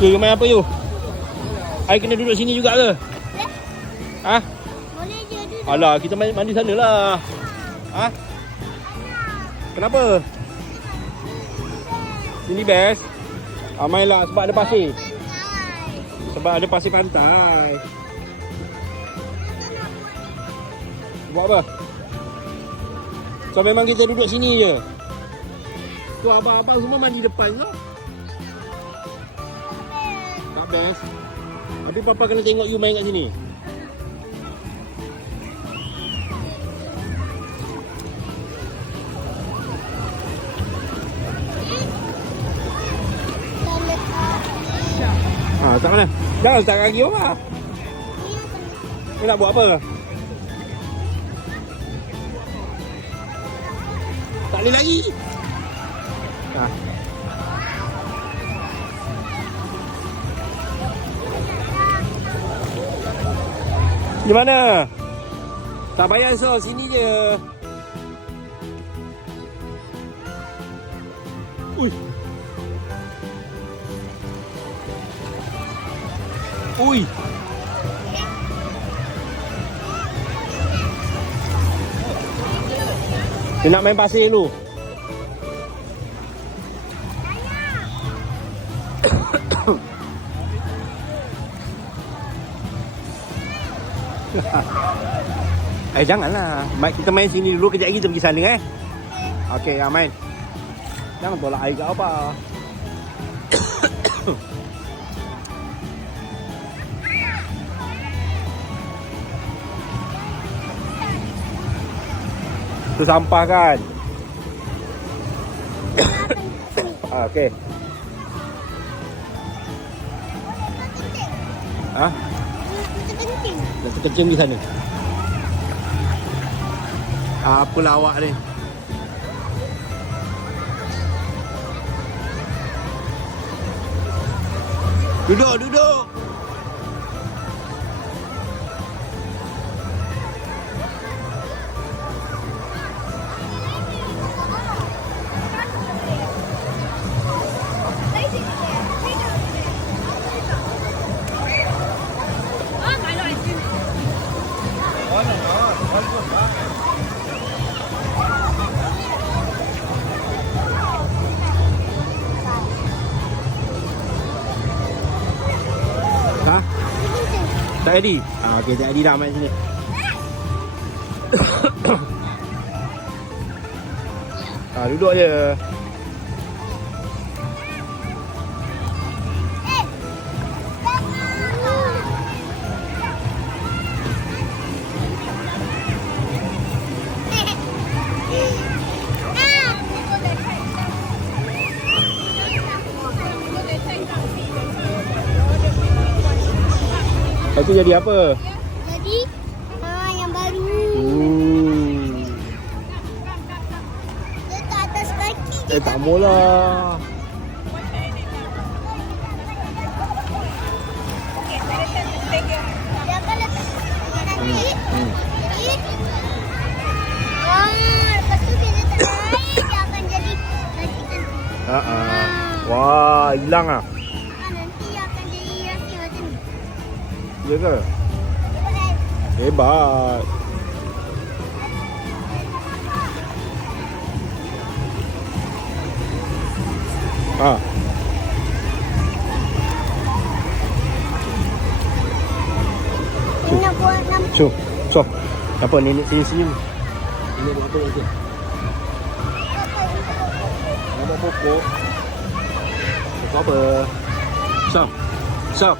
Tu main apa tu? I kena duduk sini juga ke? Ha? Boleh je duduk. Alah, kita mandi sana lah. Ha? Kenapa? Sini best. Mainlah sebab ada pasir. Sebab ada pasir pantai. Buat apa? So memang kita duduk sini je. Tu abang-abang semua mandi depan tu. Tak best. Habis papa kena tengok you main kat sini. Tak mana? Jangan letak kaki apa? Kau nak buat apa? Tak boleh lagi. Di mana? Tak payah so, sini je. Ui. Ui. Dia nak main pasir dulu. Janganlah. Kita main sini dulu, kejap lagi kita pergi sana Okey, main. Jangan tolak air kat apa. Tu sampah kan? Okey. Dah terkencing di sana. Apalah awak ni. Duduk, duduk. Tak jadi? Okey, tak jadi dah main sini. Duduk je. Itu jadi apa? Jadi yang baru. Letak atas kaki je. Tak maulah. Dia akan letak nanti. Lepas tu dia letak air, dia akan jadi kaki nanti. Wah, hilang ah. Nanti akan jadi rasi macam ni. Ya ke? Hebat. Nak buat nampak. So. Apa nenek senyum-senyum? Nenek buat apa lagi? Nampak pokok. Pokok apa? So.